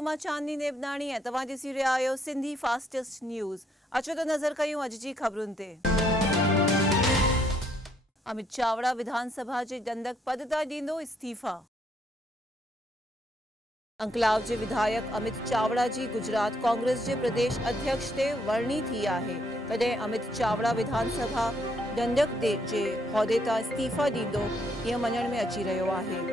तो मां चांदनी नेबनाणी है। तव्हां ॾिसी रहिया आहियो सिंधी फास्टेस्ट न्यूज़। अचो त नज़र कयूं अॼु जी ख़बरुनि ते। अमित चावड़ा विधानसभा जे दंडक पद तां ॾींदो इस्तीफ़ा। अंकलाव जे विधायक अमित चावड़ा जी गुजरात कांग्रेस जे प्रदेश अध्यक्ष ते वरणी थी आहे। तॾहिं अमित चावड़ा विधानसभा दंडक जे उहिदे तां इस्तीफ़ा ॾींदो ईअं मञण में अची रहियो आहे।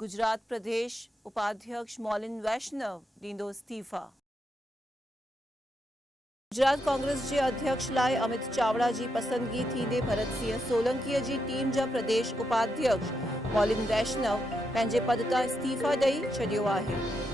गुजरात प्रदेश उपाध्यक्ष मौलिन वैष्णव ॾींदो इस्तीफ़ा। गुजरात कांग्रेस जे अध्यक्ष लाइ अमित चावड़ा जी पसंदगी थींदे भरत सिंह सोलंकीअ जी टीम जा प्रदेश उपाध्यक्ष मौलिन वैष्णव पंहिंजे पद तां इस्तीफ़ा ॾेई छॾियो आहे।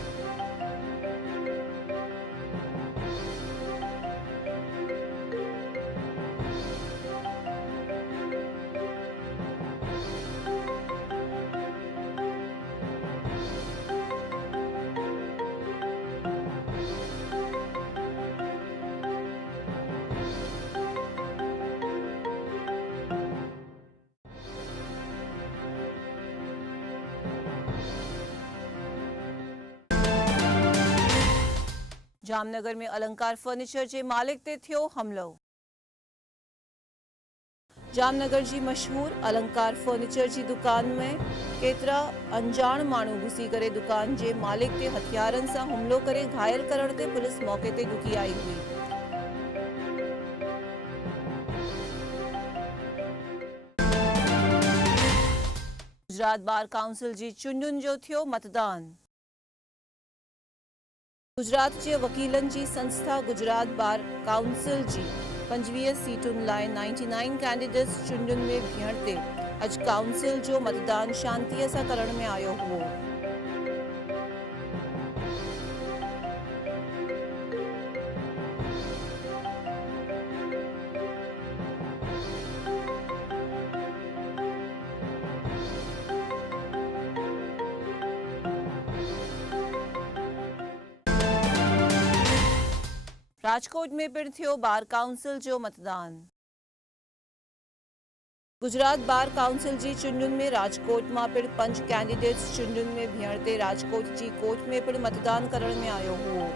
जामनगर में अलंकार फर्नीचर जे मालिक ते थियो हमलो। जामनगर जी मशहूर अलंकार फर्नीचर जी दुकान में केतिरा अनजाण माण्हू घुसी करे दुकान जे मालिक ते हथियारनि सां हुमलो करे घायल करण ते पुलिस मौके ते ॾुकी आई हुई। गुजरात बार काउंसिल जी चूंडुनि जो थियो मतदान। गुजरात जे वकीलनि जी संस्था गुजरात बार काउंसिल जी 25 सीटुनि लाइ 99 कैंडिडेट्स चूंडुनि में बीहण ते अॼु काउंसिल जो मतदान शांतीअ सां करण में आयो हुओ। राजकोट में पिण थियो बार काउंसिल जो मतदान। गुजरात बार काउंसिल जी चूंडुनि में राजकोट मां पिण 5 कैंडिडेट्स चूंडुनि में बीहण ते राजकोट जी कोर्ट में पिण मतदान करण में आयो हुओ।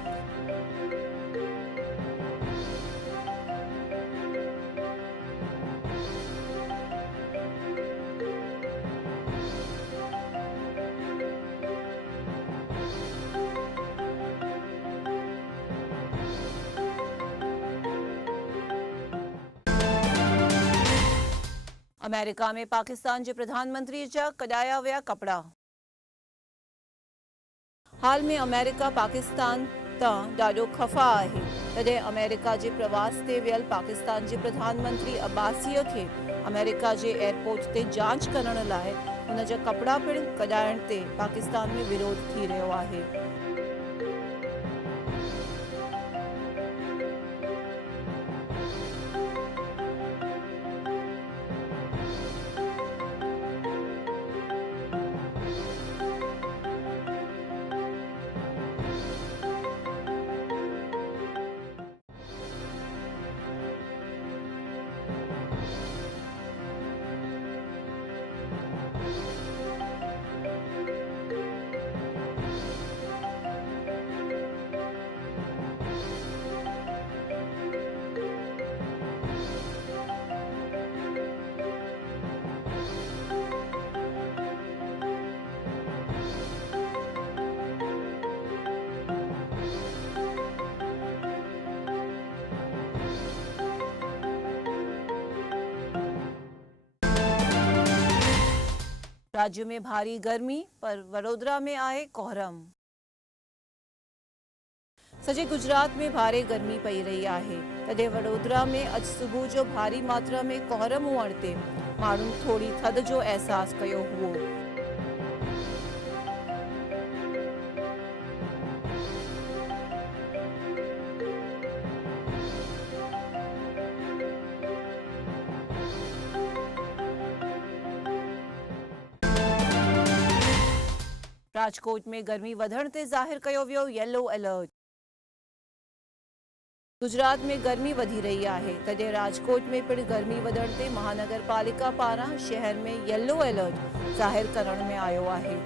अमेरिका में पाकिस्तान के प्रधानमंत्री जा कढाया विया कपड़ा। हाल में अमेरिका पाकिस्तान तां ॾाढो खफ़ा आहे। तॾहिं अमेरिका जे प्रवास ते वियल पाकिस्तान जे प्रधानमंत्री अब्बासीअ खे अमेरिका जे एयरपोर्ट ते जांच करण लाइ हुन जा कपड़ा पिण कढाइण ते पाकिस्तान में विरोध थी रहियो आहे। राज्य में भारी गर्मी पर वडोदरा में आहे कोहरम। सॼे गुजरात में भारी गर्मी पई रही आहे। तॾहिं वडोदरा में अॼु सुबुह जो भारी मात्रा में कोहरम हुअण ते माण्हुनि थोड़ी थधि जो अहसास कयो हुओ। राजकोट में गर्मी वधण ते ज़ाहिर कयो वियो येलो अलर्ट। गुजरात में गर्मी वधी रही है तॾहिं राजकोट में पिण गर्मी वधण ते महानगरपालिका पारां शहर में येलो अलर्ट ज़ाहिर करण में आयो आहे।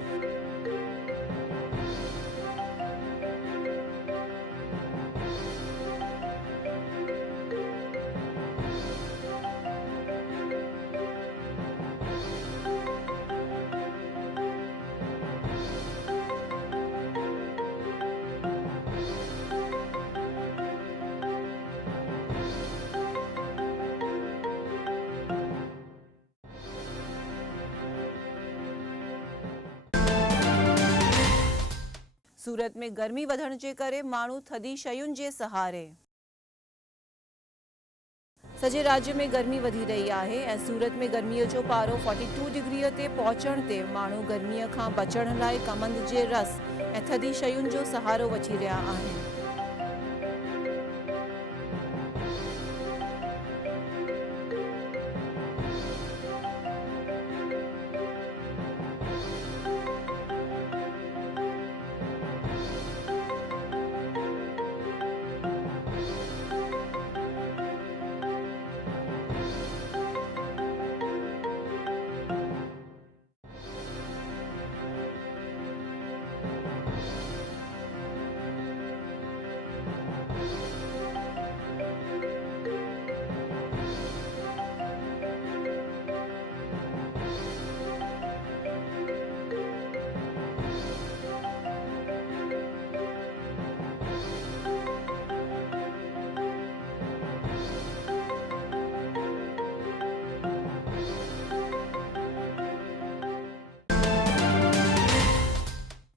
सूरत में गर्मी वधण जे करे माण्हू थधी शयुनि जे सहारे। सॼे राज्य में गर्मी वधी रही है ऐं सूरत में गर्मीअ जो पारो 42 डिग्रीअ ते पहुचण ते माण्हू गर्मीअ खां बचण लाइ कमंद जे रस ऐं थधी शयुनि जो सहारो वठी रहिया आहिनि।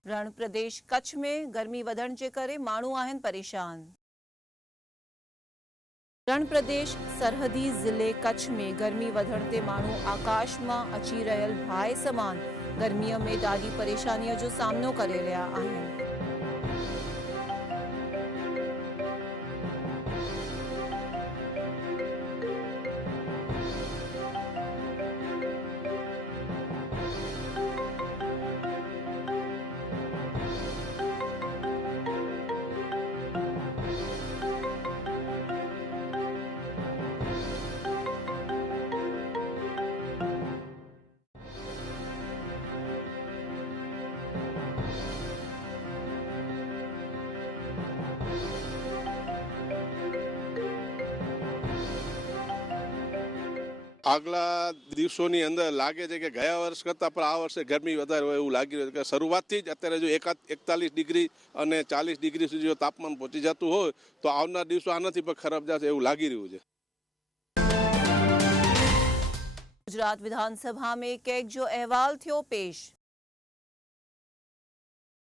रण प्रदेश कच्छ में गर्मी वधण जे करे माण्हू आहिनि परेशान। रण प्रदेश सरहदी ज़िले कच्छ में गर्मी वधण ते माण्हू आकाश मां अची रहियल भाए समान गर्मीअ में ॾाढी परेशानीअ जो सामनो करे रहिया आहिनि। આગલા દિવસોની અંદર લાગે છે કે ગયા વર્ષ કરતાં પણ આ વર્ષે ગરમી વધારે હોય એવું લાગી રહ્યું છે કે શરૂઆતથી જ અત્યારે જો 41 ડિગ્રી અને 40 ડિગ્રી સુધી જો તાપમાન પહોંચી જતું હોય તો આવનાર દિવસો આનાથી પણ ખરાબ જશે એવું લાગી રહ્યું છે। गुजरात विधानसभा में कैग जो अहवाल थियो पेश।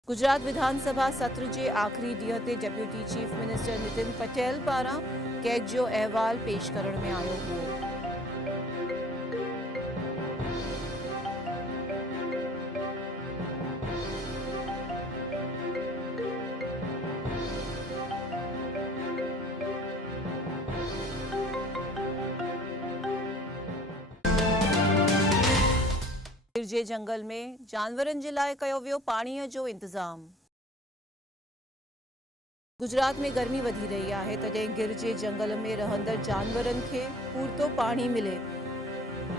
गुजरात विधानसभा सत्र के आखिरी ॾींहं ते deputy chief minister Nitin Patel पारां कैग जो अहवाल पेश करण में आयो हुओ। गिरजे जंगल में जानवरन जे लाइ कयो वियो पाणीअ जो इंतजाम। गुजरात में गर्मी वधी रही है तॾहिं गिरजे जंगल में रहंदड़ जानवरन खे पूरतो पाणी मिले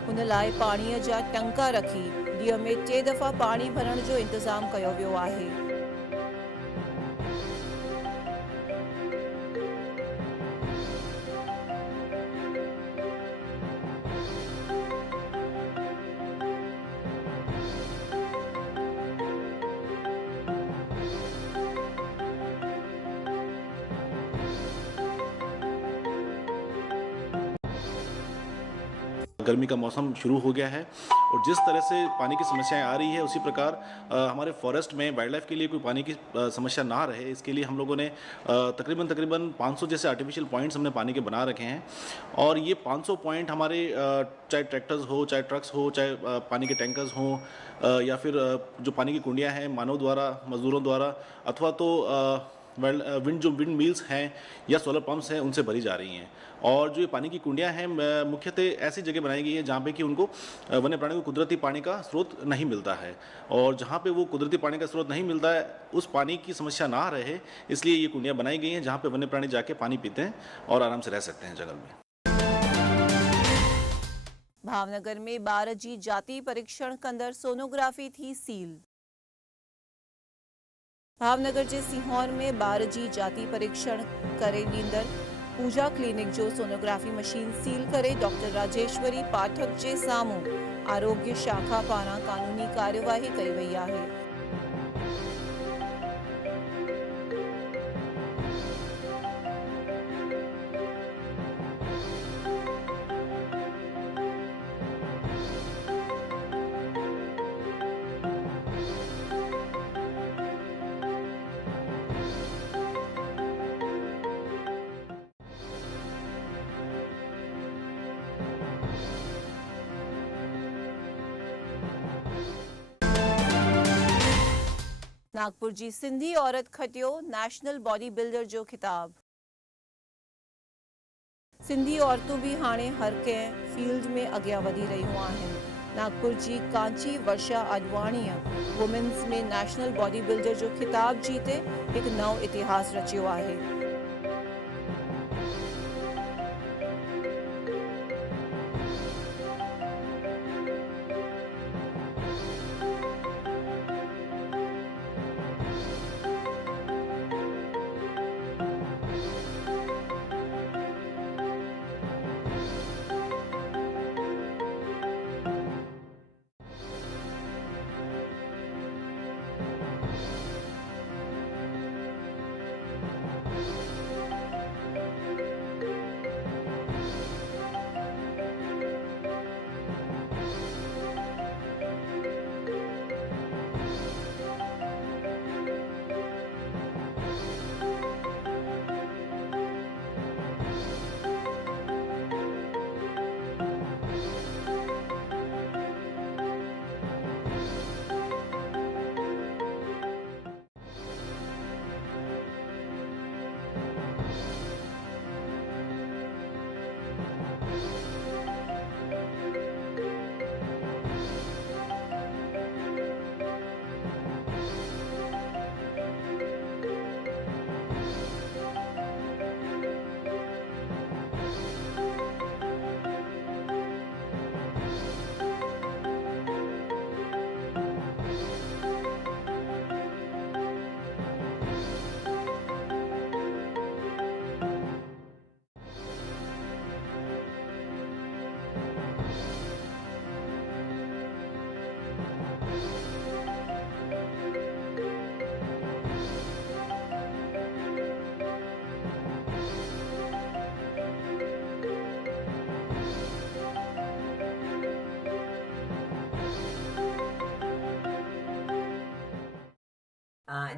उन लाइ पाणीअ जा टंका रखी ॾींहं में 3 दफ़ा पाणी भरण जो इंतजाम कयो वियो आहे। गर्मी का मौसम शुरू हो गया है और जिस तरह से पानी की समस्याएं आ रही है उसी प्रकार हमारे फॉरेस्ट में वाइल्ड लाइफ के लिए कोई पानी की समस्या ना रहे इसके लिए हम लोगों ने तकरीबन 500 जैसे आर्टिफिशियल पॉइंट्स हमने पानी के बना रखे हैं और ये 500 पॉइंट हमारे चाहे ट्रैक्टर्स हो चाहे ट्रक्स हो चाहे पानी के टैंकर्स हों या फिर जो पानी की कुंडियाँ हैं मानव द्वारा मजदूरों द्वारा अथवा तो विंड मिल्स हैं या सोलर पंप्स हैं उनसे भरी जा रही हैं। और जो ये पानी की कुंडियाँ हैं मुख्यतः ऐसी जगह बनाई गई है जहाँ पे कि उनको वन्य प्राणी को कुदरती पानी का स्रोत नहीं मिलता है, और जहाँ पे वो कुदरती पानी का स्रोत नहीं मिलता है उस पानी की समस्या ना रहे इसलिए ये कुंडियाँ बनाई गई हैं जहाँ पे वन्य प्राणी जाके पानी पीते हैं और आराम से रह सकते हैं जंगल में। भावनगर में 12G जाति परीक्षण कंदर सोनोग्राफी थी सील। भावनगर जे सीहोर में 12G जाति परीक्षण करे ॾींदड़ पूजा क्लिनिक जो सोनोग्राफी मशीन सील करे डॉक्टर राजेश्वरी पाठक जे साम्हूं आरोग्य शाखा पारां कानूनी कार्यवाही कई वई आहे। नागपुर जी सिंधी औरत खटियो नेशनल बॉडी बिल्डर जो खिताब। सिंधी औरतूं भी हाणे हर कंहिं फील्ड में अॻियां वधी रहियूं आहिनि। नागपुर जी कांची वर्षा आडवाणीअ वुमेन्स में नेशनल बॉडी बिल्डर जो खिताब जीते हिकु नओं इतिहास रचियो आहे।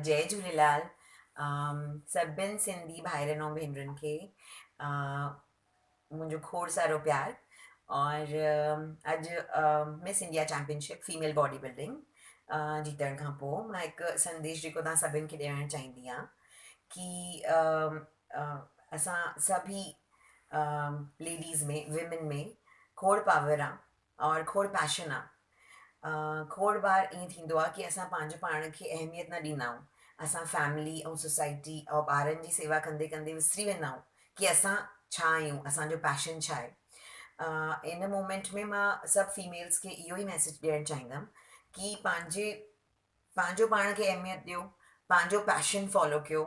जय झूलेलाल। सभिनि सिंधी भाइरनि ऐं भेनरुनि खे मुंहिंजो खोड़ सारो प्यार। और अॼु Miss India championship female body building जीतण खां पोइ मां हिकु संदेश जेको तव्हां सभिनि खे ॾियणु चाहींदी आहियां कि असां सभी लेडीज़ में विमेन में खोड़ पावर आहे और खोड़ पैशन आहे। खोड़ बार ईअं थींदो आहे कि असां पंहिंजे पाण खे अहमियत न ॾींदा आहियूं। असां फैमिली ऐं सोसाइटी ऐं ॿारनि जी सेवा कंदे कंदे विसरी वेंदा आहियूं कि असां छा आहियूं, असांजो पैशन छा आहे। इन मोमेंट में मां सभु फीमेल्स खे इहो ई मैसेज ॾियणु चाहींदमि कि पंहिंजो पाण खे अहमियत ॾियो, पंहिंजो पैशन फॉलो कयो,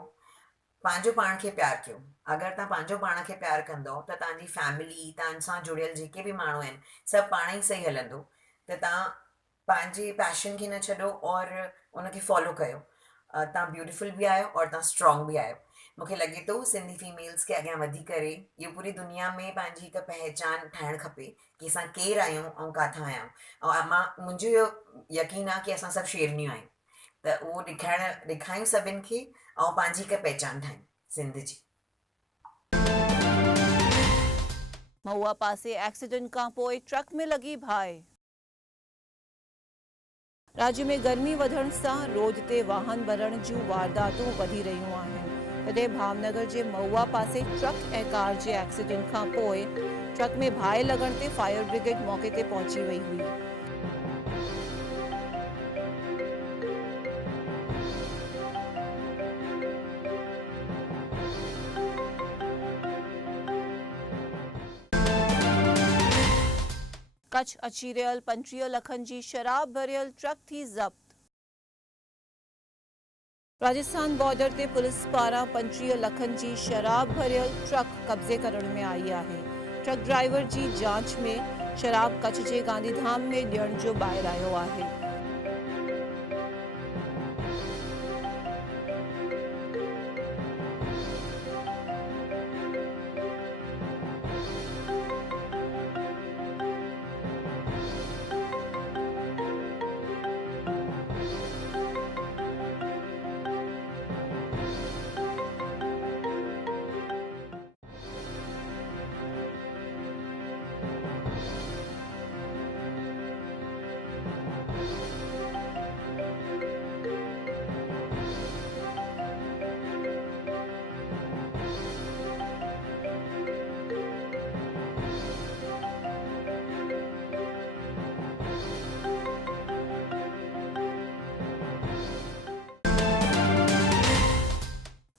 पंहिंजो पाण खे प्यारु कयो। अगरि तव्हां पंहिंजो पाण खे प्यारु कंदव त तव्हांजी फैमिली, तव्हां सां जुड़ियल जेके बि माण्हू आहिनि सभु पाण ई सही हलंदो। त तव्हां पंहिंजे पैशन खे न छॾो और उनखे फॉलो कयो। तव्हां ब्यूटीफुल बि आहियो और तव्हां स्ट्रॉन्ग बि आहियो। मूंखे लॻे थो सिंधी फीमेल्स खे अॻियां वधी करे इहो पूरी दुनिया में पंहिंजी हिकु पहचान ठाहिणु खपे कि असां केरु आहियूं ऐं किथां आहियूं। ऐं मुंहिंजो इहो यकीन आहे कि असां सभु शेरनियूं आहियूं, त उहो ॾेखारियूं सभिनि खे ऐं पंहिंजी हिकु पहचान ठाहियूं सिंध जी। महुआ पासे एक्सीडेंट खां पोइ ट्रक में लगी भाई। राज्य में गर्मी वधण सां रोड ते वाहन भरण जूं वारदातूं वधी रहियूं आहिनि। तॾहिं भावनगर जे महुआ पासे ट्रक ऐं कार जे एक्सीडेंट खां पोइ ट्रक में बाहि लॻण ते फायर ब्रिगेड मौक़े ते पहुची वई हुई। कच्छ अची रहियल 35 लखनि जी शराब भरियल ट्रक थी ज़ब्त। राजस्थान बॉर्डर ते पुलिस पारां 35 लखनि जी शराब भरियल ट्रक कब्ज़े करण में आई आहे। ट्रक ड्राइवर जी जांच में शराब कच्छ जे गांधीधाम में ॾियण जो ॿाहिरि आयो आहे।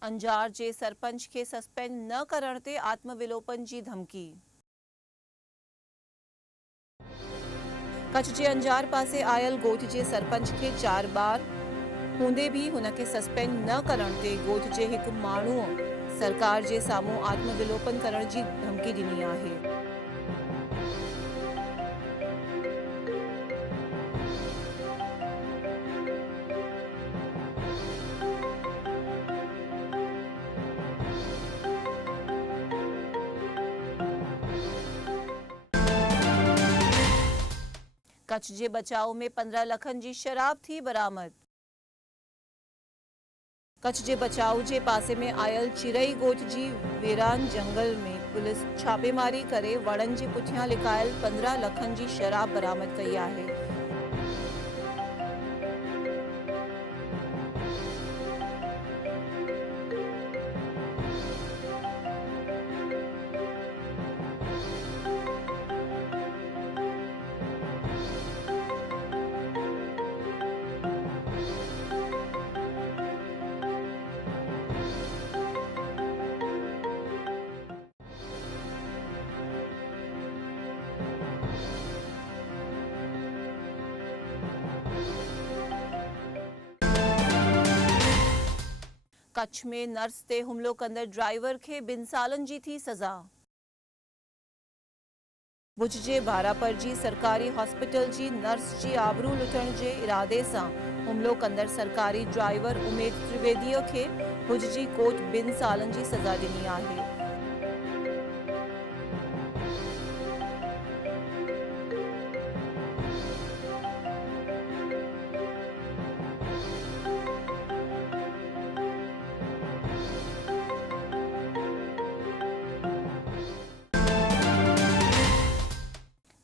अंजार जे सरपंच खे सस्पेंड न करण ते आत्मविलोपन जी धमकी। कच्छ जे अंजार पासे आयल ॻोठ जे सरपंच खे 4 ॿार हूंदे बि हुन खे सस्पेंड न करण ते ॻोठ जे हिकु माण्हूअ सरकार जे साम्हूं आत्मविलोपन करण जी धमकी ॾिनी आहे। कच्छ जे बचाव में 15 लखनि जी शराब थी बरामद। कच्छ जे बचाव जे पासे में आयल चिरई ॻोठ जी वीरान जंगल में पुलिस छापेमारी करे वणनि जे पुठियां लिकायल 15 लखनि जी शराब बरामद कई आहे। कच्छ में नर्स ते हुमलो कंदड़ ड्राइवर खे 2 सालनि जी थी सज़ा। भुज जे बारापर जी सरकारी हॉस्पिटल जी नर्स जी आबरू लुटण जे इरादे सां हुमलो कंदड़ सरकारी ड्राइवर उमेद त्रिवेदीअ खे भुज जी कोर्ट 2 सालनि जी सज़ा ॾिनी आहे।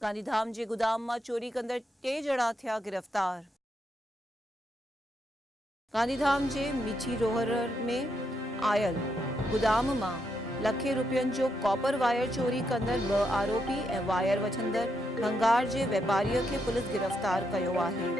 गांधीधाम जे गोदाम मां चोरी कंदड़ 3 ॼणा थिया गिरफ़्तार। गांधीधाम जे मीठी रोहर में आयल गोदाम मां लखे रुपयनि जो कॉपर वायर चोरी कंदड़ 2 आरोपी ऐं वायर वठंदड़ भंगार जे वापारीअ खे पुलिस गिरफ़्तार कयो आहे।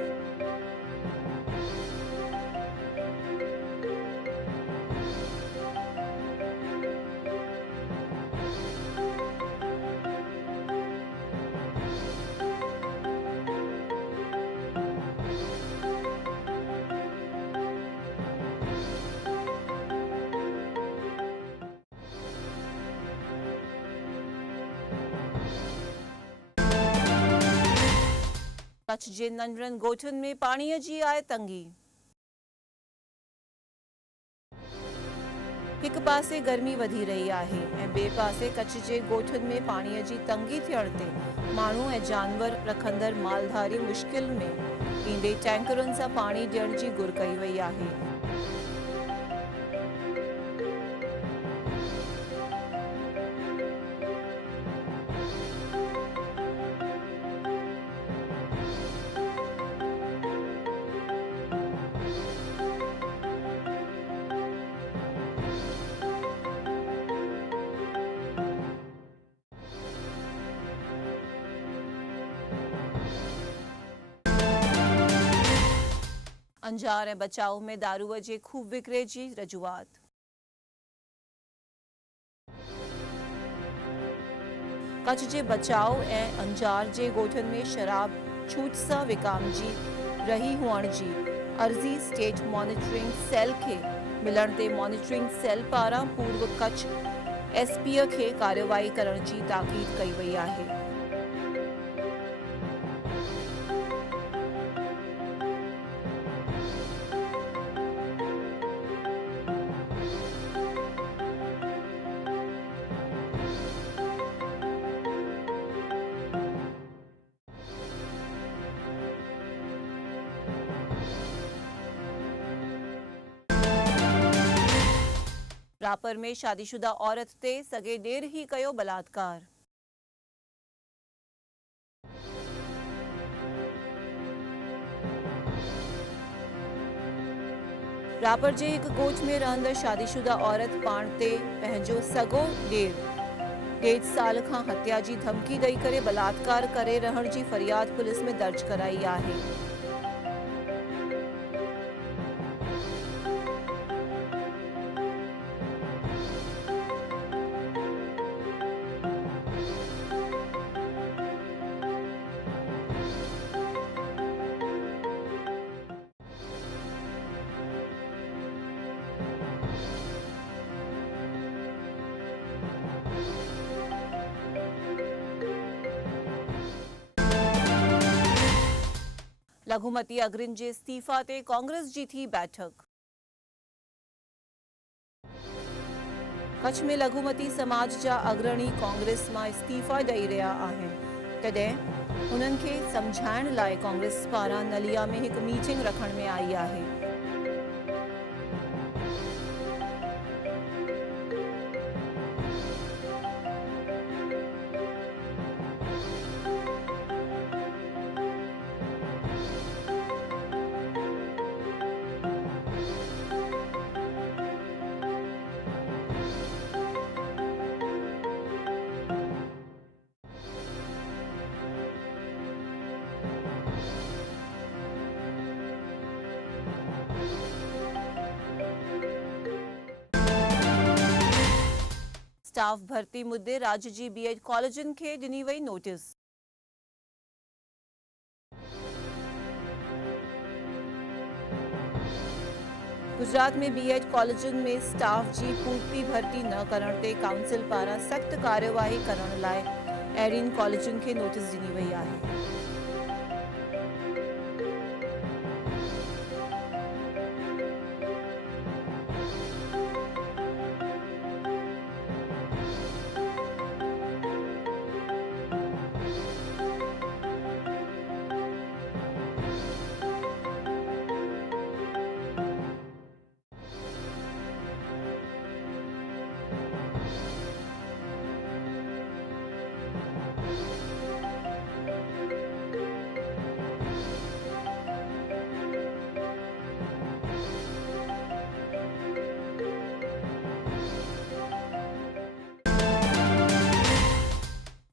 कच्छ जे नंढड़नि ॻोठनि में पाणीअ जी आहे तंगी। हिक पासे गर्मी वधी रही आहे ऐं ॿिए पासे कच्छ जे ॻोठनि में पाणीअ जी तंगी थियण ते माण्हू ऐं जानवर रखंदड़ मालधारी मुश्किल में ईंदे टैंकरुनि सां पाणी ॾियण जी घुर कई वई आहे। अंजार ऐं बचाव में दारूअ जे खूब विकिरे जी रजूआत। कच्छ जे बचाव ऐं अंजार जे ॻोठनि में शराब छूट सां विकामजी रही हुअण जी अर्ज़ी स्टेट मॉनिटरिंग सेल खे मिलण ते मॉनिटरिंग सेल पारां पूर्व कच्छ एसपीअ खे कार्रवाई करण जी ताकीद कई वई आहे। रापर में शादीशुदा औरत ते सगे ॾेर ही कयो बलात्कार। रापर जे हिक ॻोठ में रहंदड़ शादीशुदा औरत पाण ते पंहिंजो सगो ॾेर 1.5 साल खां हत्या जी धमकी ॾेई करे बलात्कार करे रहण जी फरियाद पुलिस में दर्ज कराई आहे। लघुमती अग्रणी जे इस्तीफ़ा ते कांग्रेस जी थी बैठक। कच्छ में लघुमती समाज जा अग्रणी कांग्रेस मां इस्तीफ़ा ॾेई रहिया आहिनि, तॾहिं उन्हनि खे समझाइण लाइ कांग्रेस पारां नलिया में हिकु मीटिंग रखण में आई आहे। स्टाफ भर्ती मुद्दे राज्य जी बीएड कॉलेजनि खे ॾिनी वई नोटिस। गुजरात में बीएड कॉलेजनि में स्टाफ जी पूर्ति भर्ती न करण ते काउंसिल पारां सख़्त कार्यवाही करण लाइ अहिड़ियुनि कॉलेजनि खे नोटिस ॾिनी वई आहे।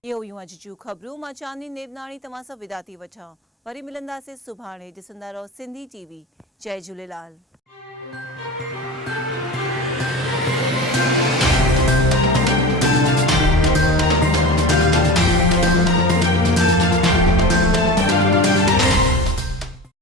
इहो हुयूं अॼु जूं ख़बरूं। मां चांदनी नेवनाणी तव्हां सां विदा थी वठां। वरी मिलंदासीं सुभाणे। ॾिसंदा रहो सिंधी टीवी। जय झूलेलाल।